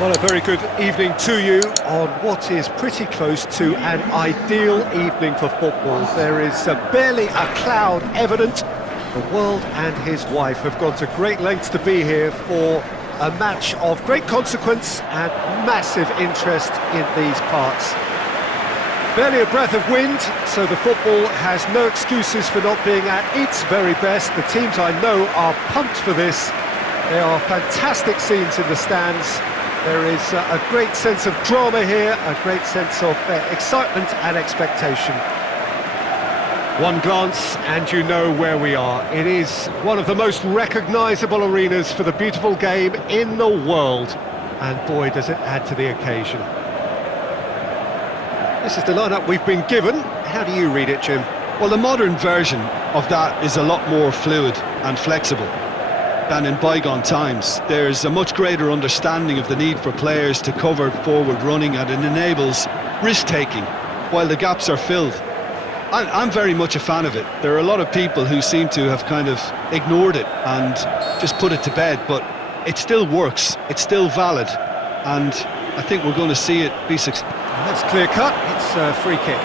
Well, a very good evening to you on what is pretty close to an ideal evening for football. There is barely a cloud evident. The world and his wife have gone to great lengths to be here for a match of great consequence and massive interest in these parts. Barely a breath of wind, so the football has no excuses for not being at its very best. The teams I know are pumped for this. There are fantastic scenes in the stands. There is a great sense of drama here, a great sense of excitement and expectation. One glance and you know where we are. It is one of the most recognisable arenas for the beautiful game in the world. And boy, does it add to the occasion. This is the lineup we've been given. How do you read it, Jim? Well, the modern version of that is a lot more fluid and flexible than in bygone times. There's a much greater understanding of the need for players to cover forward running, and it enables risk-taking while the gaps are filled. I'm very much a fan of it. There are a lot of people who seem to have kind of ignored it and just put it to bed, but it still works, it's still valid, and I think we're going to see it be successful. That's clear cut, it's a free kick.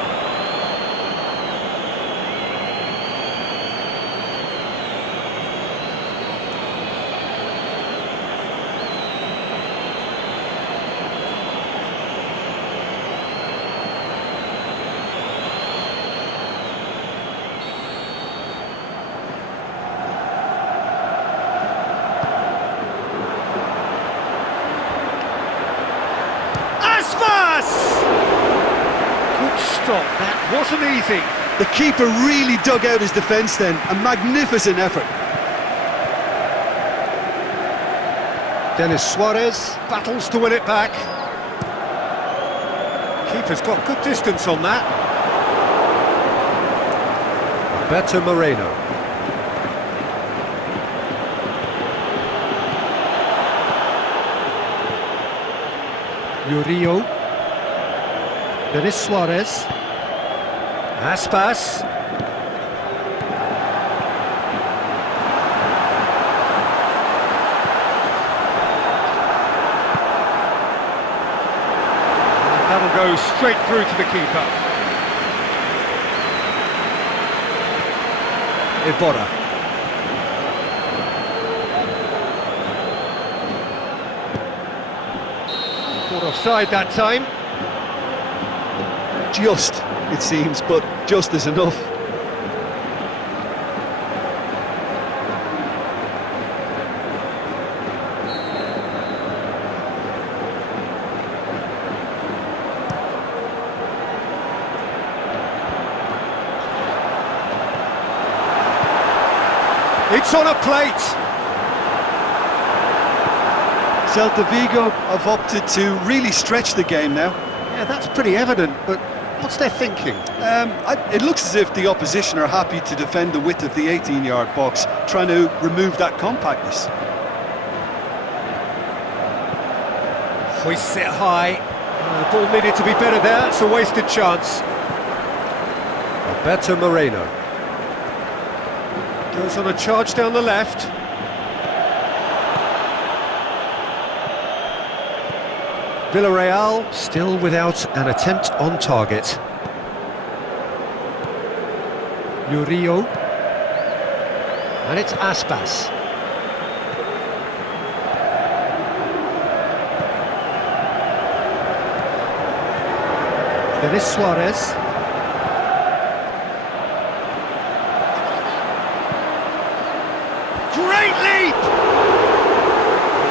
Stop. That wasn't easy. The keeper really dug out his defence then. A magnificent effort. Denis Suarez battles to win it back. Keeper's got good distance on that. Alberto Moreno. Murillo. Denis Suarez. Aspas. That'll go straight through to the keeper. Iborra. Caught offside that time. Just, it seems, but just is enough. It's on a plate! Celta De Vigo have opted to really stretch the game now. Yeah, that's pretty evident, but what's their thinking? It looks as if the opposition are happy to defend the width of the 18-yard box, trying to remove that compactness. Hoists it high. The ball needed to be better there, it's a wasted chance. Alberto Moreno. Goes on a charge down the left. Villarreal still without an attempt on target. Murillo. And it's Aspas. Denis Suarez. Great leap!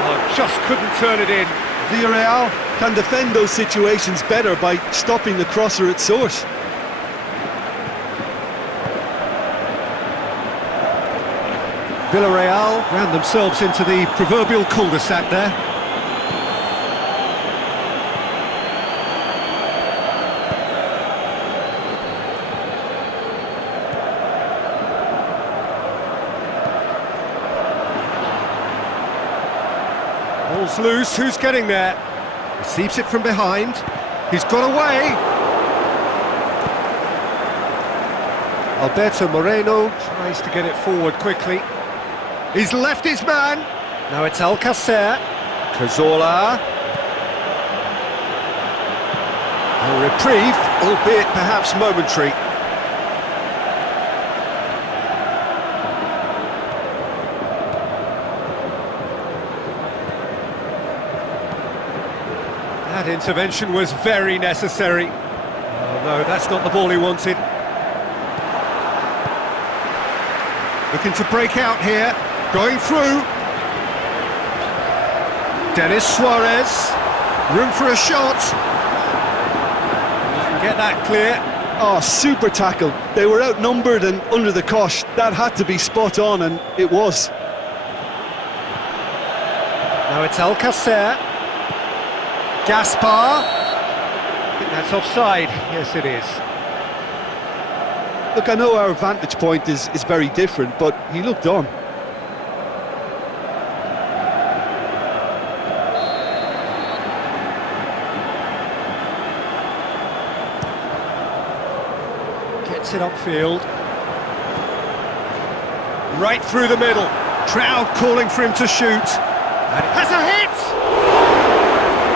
Oh, just couldn't turn it in. Villarreal can defend those situations better by stopping the crosser at source. Villarreal ran themselves into the proverbial cul-de-sac there. Ball's loose, who's getting there? Receives it from behind. He's got away. Alberto Moreno tries to get it forward quickly. He's left his man. Now it's Alcacer. Cazorla. A reprieve, albeit perhaps momentary. That intervention was very necessary. Oh no, that's not the ball he wanted. Looking to break out here, going through. Denis Suarez, room for a shot. Get that clear. Oh, super tackle. They were outnumbered and under the cosh. That had to be spot on, and it was. Now it's Alcacer. Gaspar. I think that's offside. Yes, it is. Look, I know our vantage point is very different, but he looked on. Gets it upfield. Right through the middle. Crowd calling for him to shoot. And it has a hit!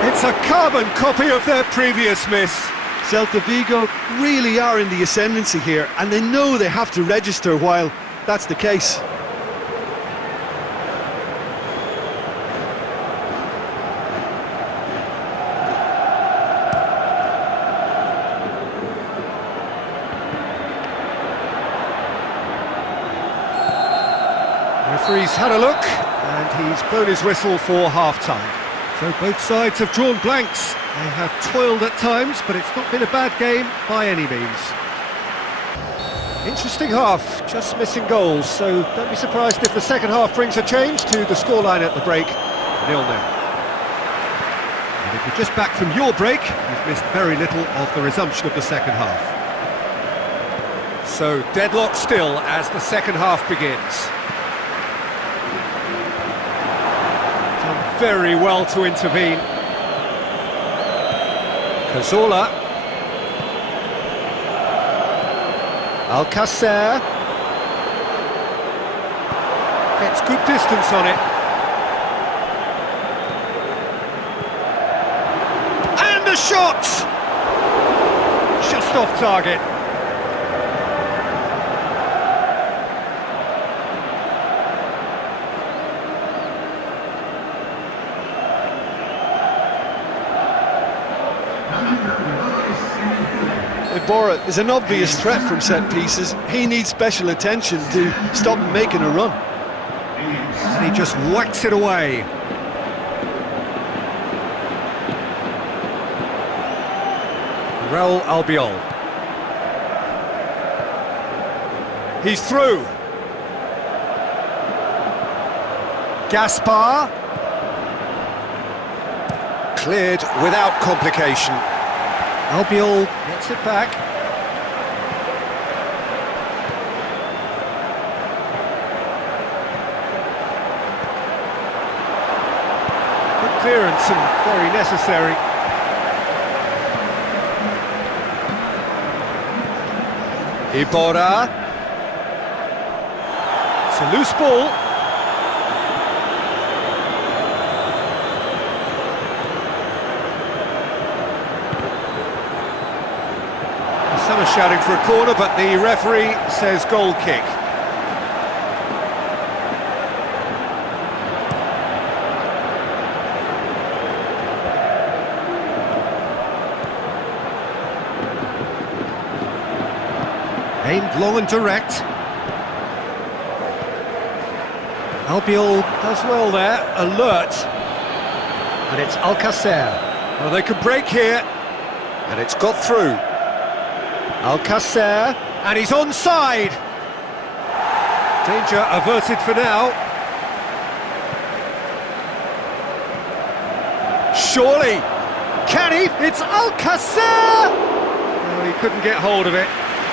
It's a carbon copy of their previous miss. Celta De Vigo really are in the ascendancy here, and they know they have to register while that's the case. Referee's had a look, and he's blown his whistle for half-time. So both sides have drawn blanks. They have toiled at times, but it's not been a bad game by any means. Interesting half, just missing goals, so don't be surprised if the second half brings a change to the scoreline at the break, 0-0. And if you're just back from your break, you've missed very little of the resumption of the second half. So deadlock still as the second half begins. Very well to intervene. Cazorla. Alcacer. Gets good distance on it. And a shot! Just off target. Bora is an obvious threat from set pieces. He needs special attention to stop him making a run. And he just whacks it away. Raul Albiol. He's through. Gaspar. Cleared without complication. Albiol gets it back. Good clearance and very necessary. Iborra. It's a loose ball. Some are shouting for a corner, but the referee says goal kick. Aimed long and direct. Albiol does well there, alert. And it's Alcacer. Well, they could break here. And it's got through. Alcacer, and he's onside. Danger averted for now. Surely, can he? It's Alcacer! Oh, he couldn't get hold of it.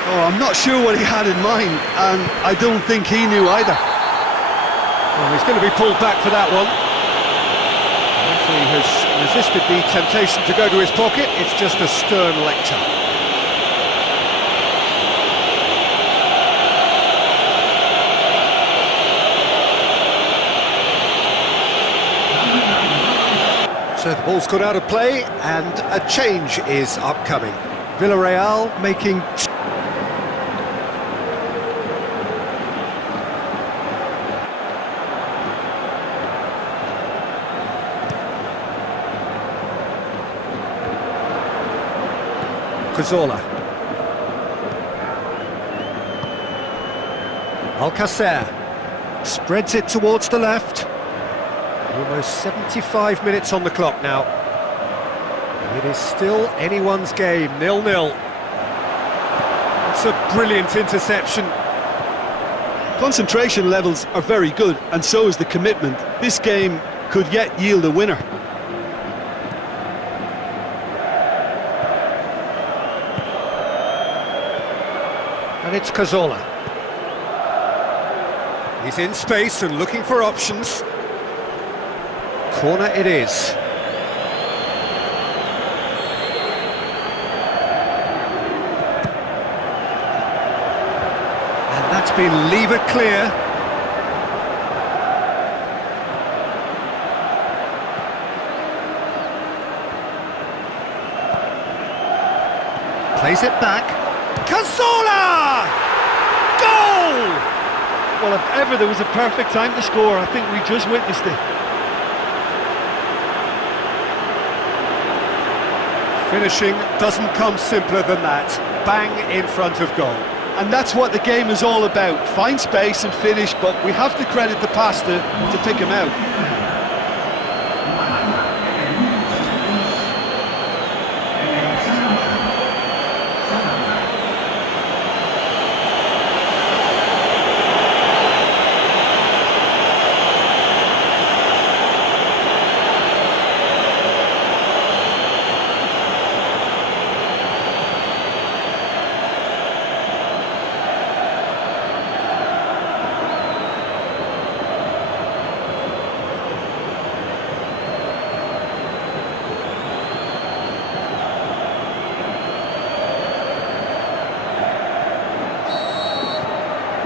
Oh, I'm not sure what he had in mind, and I don't think he knew either. Well, he's going to be pulled back for that one. The referee has resisted the temptation to go to his pocket. It's just a stern lecture. So the ball's gone out of play, and a change is upcoming. Villarreal making... Cazorla. Alcacer spreads it towards the left. Almost 75 minutes on the clock now. It is still anyone's game, 0-0. It's a brilliant interception. Concentration levels are very good, and so is the commitment. This game could yet yield a winner. And it's Cazorla. He's in space and looking for options. Corner it is. And that's been levered clear. Plays it back. Cazorla! Goal! Well, if ever there was a perfect time to score, I think we just witnessed it. Finishing doesn't come simpler than that. Bang in front of goal. And that's what the game is all about. Find space and finish, but we have to credit the passer to pick him out.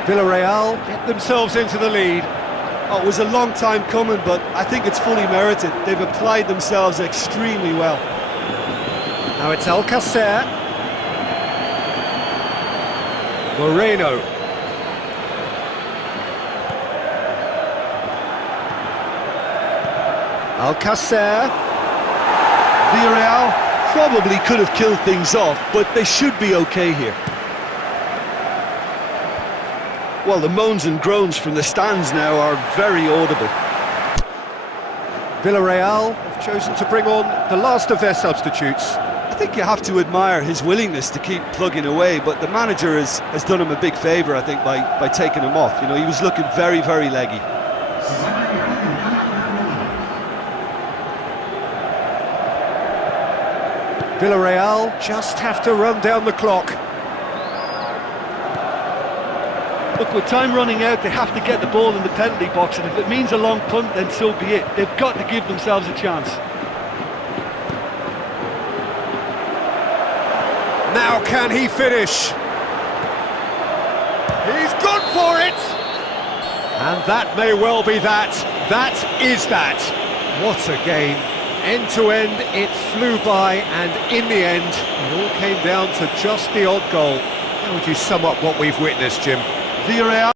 Villarreal get themselves into the lead. Oh, it was a long time coming, but I think it's fully merited. They've applied themselves extremely well. Now it's Alcacer. Moreno. Alcacer. Villarreal probably could have killed things off, but they should be okay here. Well, the moans and groans from the stands now are very audible. Villarreal have chosen to bring on the last of their substitutes. I think you have to admire his willingness to keep plugging away, but the manager has done him a big favour, I think, by taking him off. You know, he was looking very, very leggy. Villarreal just have to run down the clock. Look, with time running out, they have to get the ball in the penalty box, and if it means a long punt, then so be it. They've got to give themselves a chance. Now can he finish? He's gone for it! And that may well be that. That is that. What a game. End to end, it flew by, and in the end, it all came down to just the odd goal. How would you sum up what we've witnessed, Jim? Villarreal